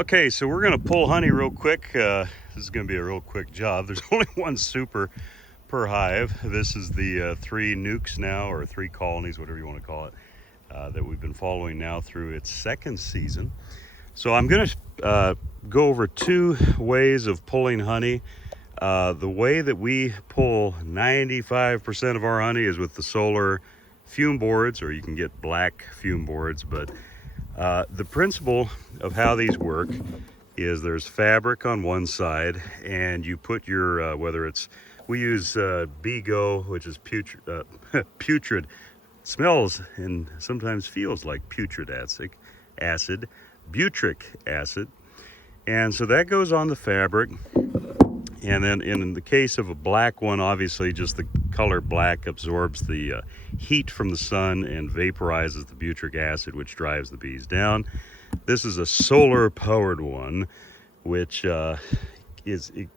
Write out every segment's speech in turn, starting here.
Okay, so we're going to pull honey real quick. This is going to be a real quick job. There's only one super per hive. This is the 3 nukes now, or 3 colonies, whatever you want to call it, that we've been following now through its 2nd season. So I'm going to go over 2 ways of pulling honey. The way that we pull 95% of our honey is with the solar fume boards, or you can get black fume boards, but the principle of how these work is there's fabric on one side, and you put your, whether it's, we use Bigo, which is putrid, putrid, smells and sometimes feels like putrid acid, butric acid. And so that goes on the fabric. And then in the case of a black one, obviously just the color black absorbs the heat from the sun and vaporizes the butyric acid, which drives the bees down. This is a solar powered one, which it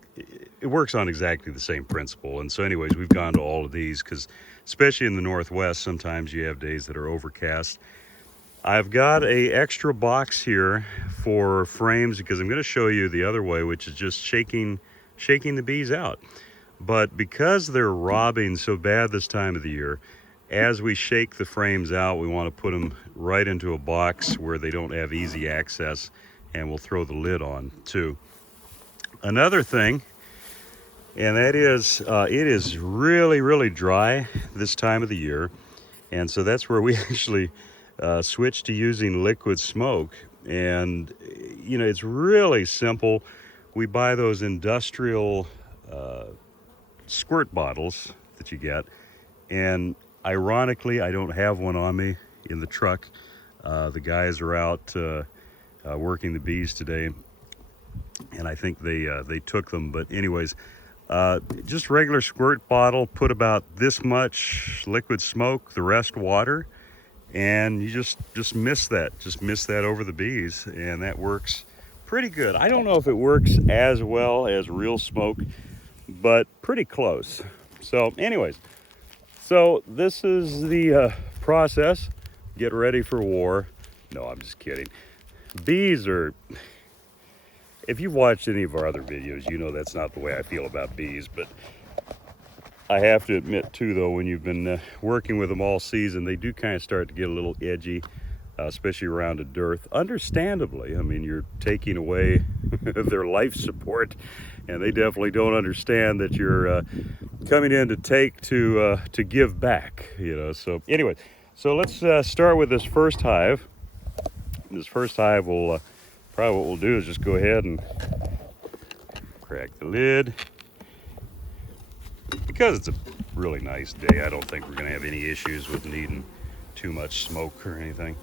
works on exactly the same principle. And so anyways, we've gone to all of these because especially in the Northwest, sometimes you have days that are overcast. I've got a extra box here for frames because I'm going to show you the other way, which is just shaking the bees out. But because they're robbing so bad this time of the year, as we shake the frames out, we want to put them right into a box where they don't have easy access, and we'll throw the lid on too. Another thing, and that is it is really dry this time of the year, and so that's where we actually switched to using liquid smoke. And you know, it's really simple. We buy those industrial squirt bottles that you get, and ironically I don't have one on me in the truck. The guys are out working the bees today, and I think they took them. But anyways, just regular squirt bottle, put about this much liquid smoke, the rest water, and you just mist that over the bees, and that works pretty good. I don't know if it works as well as real smoke, but pretty close. So anyways, so this is the process. Get ready for war. No, I'm just kidding. Bees are, if you've watched any of our other videos, you know that's not the way I feel about bees. But I have to admit too, though, when you've been working with them all season, they do kind of start to get a little edgy, especially around a dearth. Understandably, I mean, you're taking away their life support, and they definitely don't understand that you're coming in to take to give back, you know. So anyway, so let's start with this first hive. This first hive will probably, what we'll do is just go ahead and crack the lid. Because it's a really nice day, I don't think we're going to have any issues with needing too much smoke or anything,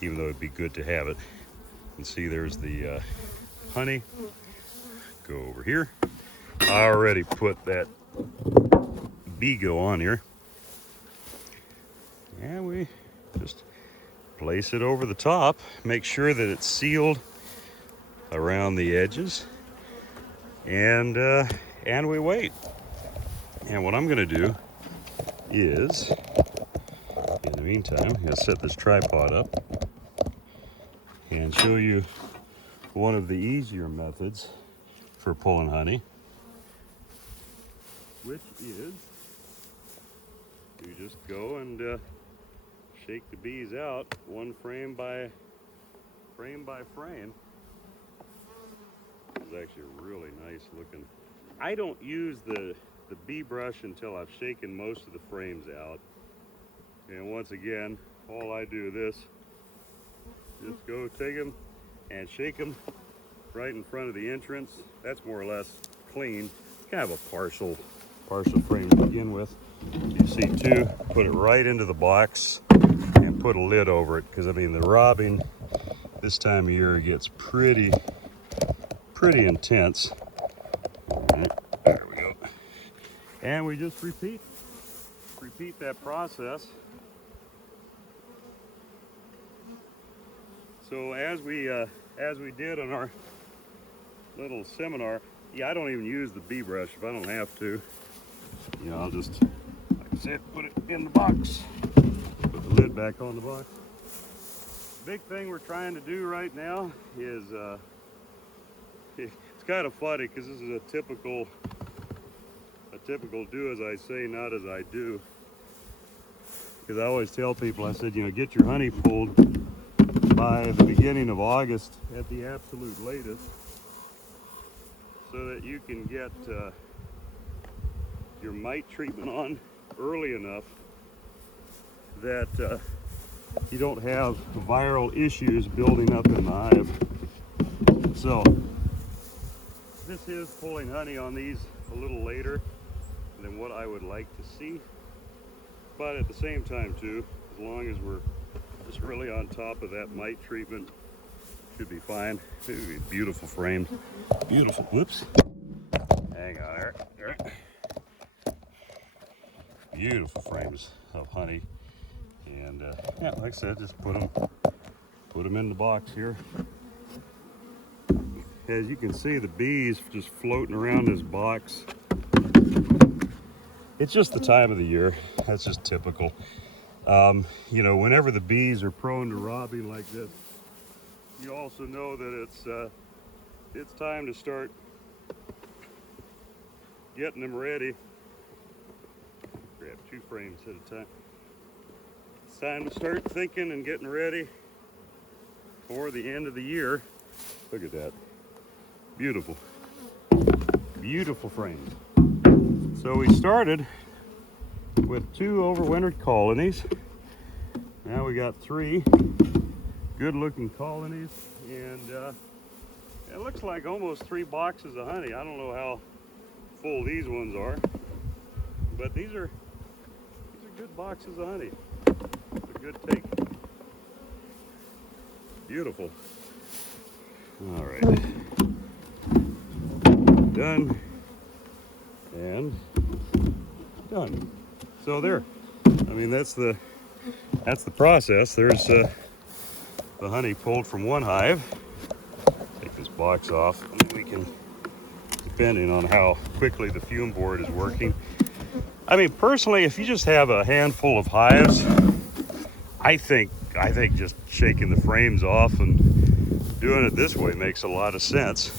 even though it'd be good to have it. And see, there's the honey. Go over here. I already put that Bigo on here. And we just place it over the top. Make sure that it's sealed around the edges. And we wait. And what I'm going to do is, in the meantime, I'm going to set this tripod up and show you one of the easier methods for pulling honey, which is you just go and shake the bees out one frame by frame. It's actually really nice looking. I don't use the bee brush until I've shaken most of the frames out. And once again, all I do is just go take them and shake them right in front of the entrance. That's more or less clean. Kind of a partial frame to begin with. You see too, put it right into the box and put a lid over it, because I mean the robbing this time of year gets pretty intense. There we go. And we just repeat that process. So as we did on our little seminar, yeah, I don't even use the bee brush if I don't have to. You know, I'll just, like I said, put it in the box, put the lid back on the box. Big thing we're trying to do right now is it's kind of funny because this is a typical do as I say, not as I do. Because I always tell people, I said, you know, get your honey pulled by the beginning of August at the absolute latest, so that you can get your mite treatment on early enough that you don't have viral issues building up in the hive. So this is pulling honey on these a little later than what I would like to see, but at the same time too, as long as we're just really on top of that mite treatment, should be fine. Ooh, beautiful frames, beautiful. Whoops, hang on there. Beautiful frames of honey, and yeah, like I said, just put them in the box here. As you can see, the bees just floating around this box. It's just the time of the year. That's just typical. You know, whenever the bees are prone to robbing like this, you also know that it's time to start getting them ready. Grab 2 frames at a time. It's time to start thinking and getting ready for the end of the year. Look at that. Beautiful. Beautiful frames. So we started with 2 overwintered colonies. Now we got 3 good looking colonies, and it looks like almost 3 boxes of honey. I don't know how full these ones are, but these are good boxes of honey. It's a good take. Beautiful. All right. Done and done. So there. I mean, that's the process. There's the honey pulled from one hive. Take this box off, and then we can, depending on how quickly the fume board is working. I mean, personally, if you just have a handful of hives, I think just shaking the frames off and doing it this way makes a lot of sense.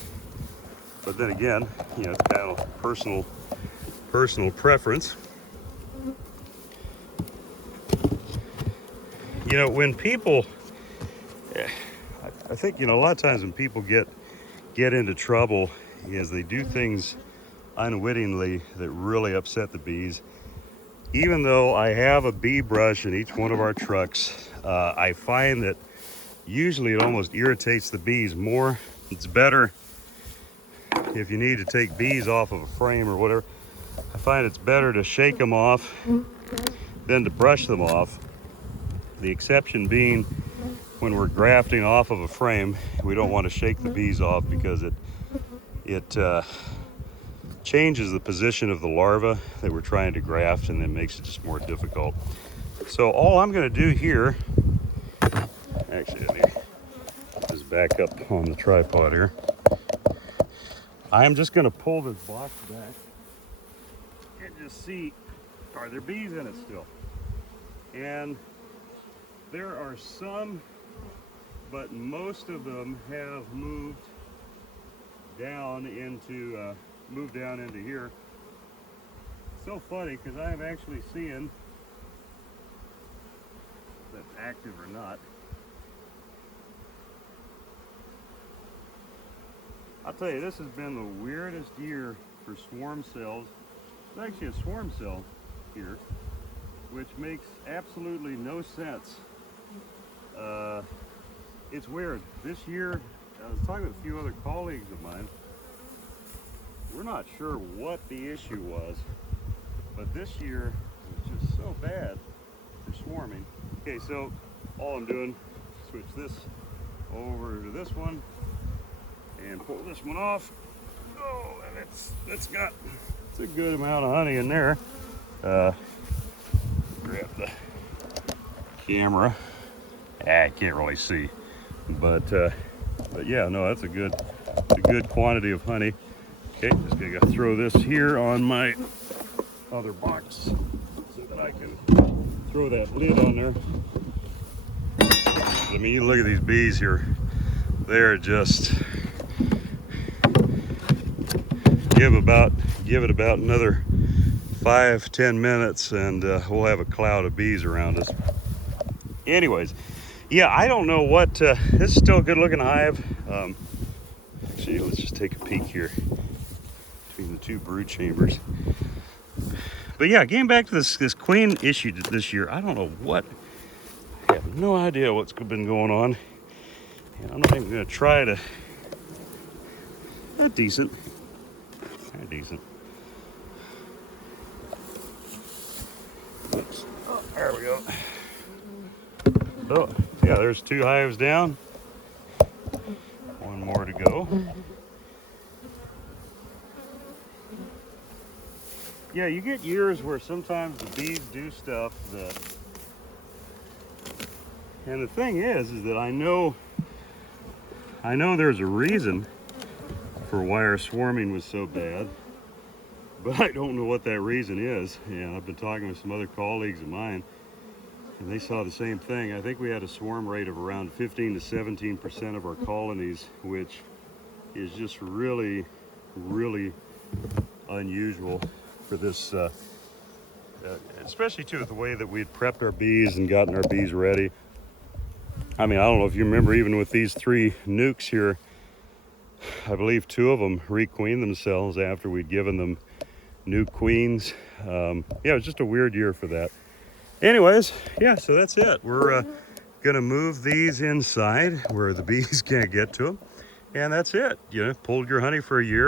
But then again, you know, it's kind of personal preference. You know, when people, I think, you know, a lot of times when people get into trouble is they do things unwittingly that really upset the bees. Even though I have a bee brush in each one of our trucks, I find that usually it almost irritates the bees more. It's better if you need to take bees off of a frame or whatever. I find it's better to shake them off than to brush them off. The exception being when we're grafting off of a frame, we don't want to shake the bees off because it changes the position of the larva that we're trying to graft, and it makes it just more difficult. So all I'm going to do here, actually let me just back up on the tripod here. I'm just going to pull this box back and just see, are there bees in it still? And there are some, but most of them have moved down into here. It's so funny because I am actually seeing, if that's active or not. I'll tell you, this has been the weirdest year for swarm cells. There's actually a swarm cell here, which makes absolutely no sense. It's weird. This year, I was talking with a few other colleagues of mine. We're not sure what the issue was, but this year was just so bad for swarming. Okay, so all I'm doing, switch this over to this one and pull this one off. Oh, and it's a good amount of honey in there. Grab the camera. I can't really see, but yeah, no, that's a good quantity of honey. Okay, just gonna throw this here on my other box so that I can throw that lid on there. I mean, you look at these bees here. They're just give it about another 5-10 minutes, and we'll have a cloud of bees around us. Anyways, yeah, I don't know what. This is still a good-looking hive. Actually, let's just take a peek here between the two brood chambers. But yeah, getting back to this queen issue this year, I don't know what. I have no idea what's been going on. And I'm not even going to try to. That's decent. That's decent. Oops. Oh, there we go. Oh, yeah, there's 2 hives down. 1 more to go. Yeah, you get years where sometimes the bees do stuff that. And the thing is that I know there's a reason for why our swarming was so bad, but I don't know what that reason is. And I've been talking with some other colleagues of mine, and they saw the same thing. I think we had a swarm rate of around 15 to 17% of our colonies, which is just really, really unusual for this, especially too with the way that we'd prepped our bees and gotten our bees ready. I mean, I don't know if you remember, even with these 3 nukes here, I believe 2 of them requeened themselves after we'd given them new queens. Yeah, it was just a weird year for that. Anyways, yeah, so that's it. We're gonna move these inside where the bees can't get to them, and that's it. You know, pulled your honey for a year.